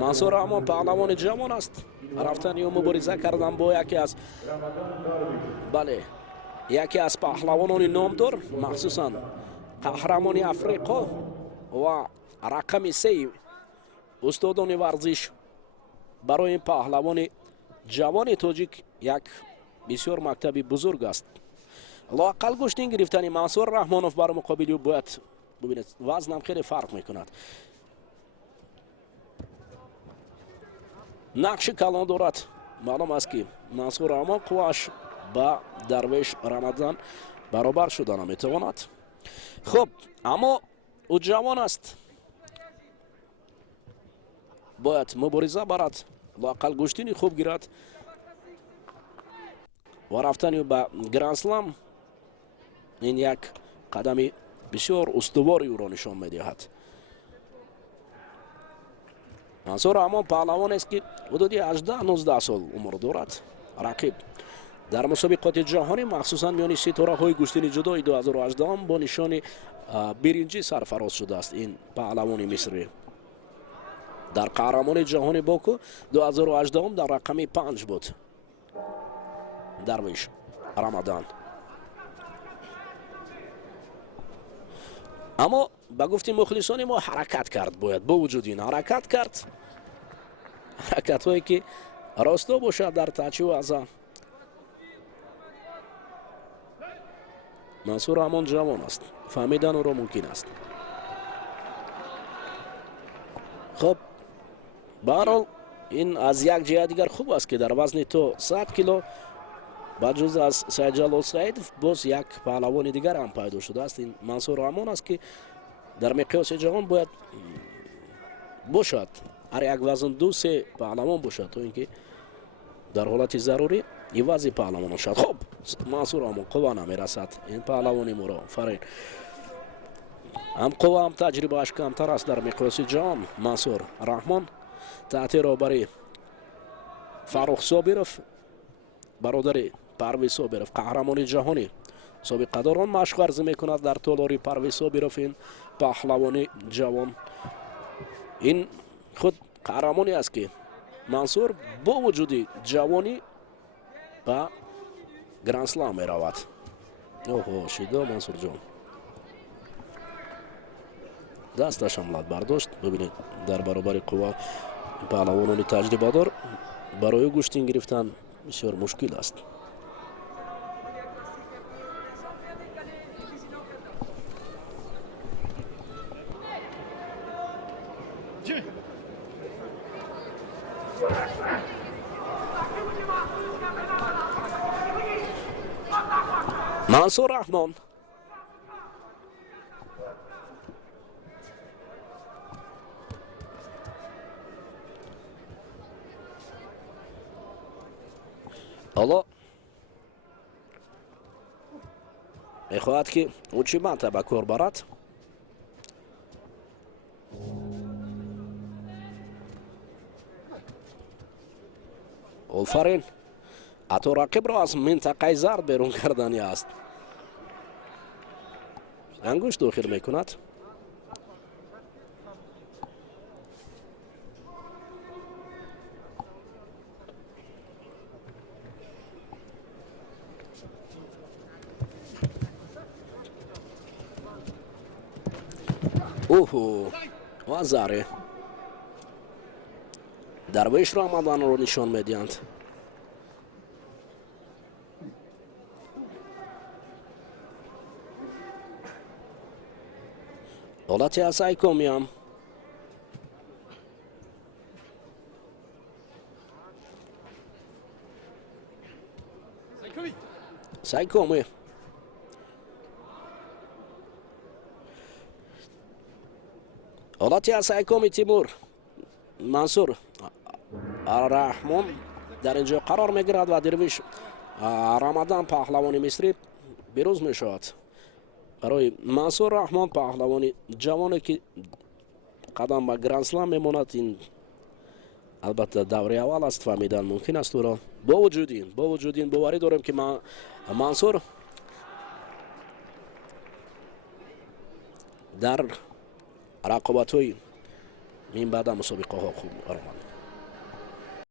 Mansur Rahmon pahlavoni javon است. رفتن و مبارزه کردن با یکی از بله یکی از پهلوانان نامدار مخصوصا قهرمان افریقا و رقم 3 استادان ورزش برای این پهلوان جوان تاجیک یک بسیار مکتب بزرگ است. لااقل گشتین گرفتن منصور رحمانوف برای مقابل او باید ببینید وزنم خیلی فرق میکند. نقش کلان دارد. معلوم است که منصور رحمان قواش با درویش رمضان برابر شده نمیتواند. خب اما او جوان است، باید مبارزه برد، لااقل گشتینی خوب گیرد و رفتن به گرند سلم این یک قدمی بسیار استواری او را نشان میدهد. منصور رحمان پهلوان است که حدودی 18-19 سال عمر دارد. رقیب در مسابقات جهانی مخصوصا میان ستاره های گشتین جدای 2018 با نشان برنجی سرفراز شده است. این پهلوان مصری در قهرمانی جهانی باکو 2018 در رقم 5 بود. درویش رمضان. اما با گفت مخلصان ما حرکت کرد، باید با وجود این حرکت کرد، حرکت هایی که راستا باشد در تاچی و ازا. منصور رحمان جوان است، فهمیدن او را ممکن است. خب برحال این از یک جهه دیگر خوب است که در وزن تا 100 کیلو با جز از سید جلال سعید باز یک پهلوان دیگر هم پیدا شده است. این منصور رحمان است که در مقیاس جهان باید باشد هر یک وزن 2-3 پهلوان باشد تا اینکه در حالت ضروری این وزن پهلوان شد. خب منصور رحمان قوا نمیرسد. این پهلوانی مرا فرین هم قوا هم تجربه اش کمتر است در مقیاس جهان. منصور رحمان تحت رهبری فرخ صابرов برادر پرویز صابرов قهرمان جهانی سابقه داران مشق ورزی میکند در تالاری پرویز صابرов. این پهلوانی جوان این خود قهرمانی است که منصور با وجود جوانی با گرند سلم می رود. اوه شیدا منصور جان دستش حملت برداشت. ببینید در برابر قوا پهلوانان تجربه دار برای گوشتین گرفتن بسیار مشکل است. منصور رحمان حالا میخواهد که او چی منطقه به کار برد. آفرین حتی رقیب را از منطقه زرد بیرون کردنی است. انگشت داخل میکند. اوه و زاره درویش رمضان رو نشان میدهند. حالتی از سعی کمیم سعی کمی حالتی از سعی کمی تیمور منصور رحمان در اینجا قرار میگیرد و درویش رمضان پهلوان مصری بروز میشود. برای منصور رحمان پهلوانی جوانی که قدم به گرند سلم میماند. این البته دوره اول است، فهمیدن ممکن است او را. با وجود این باوری دارم که منصور در رقابت های мин баъда мусобиқаҳо хуб роман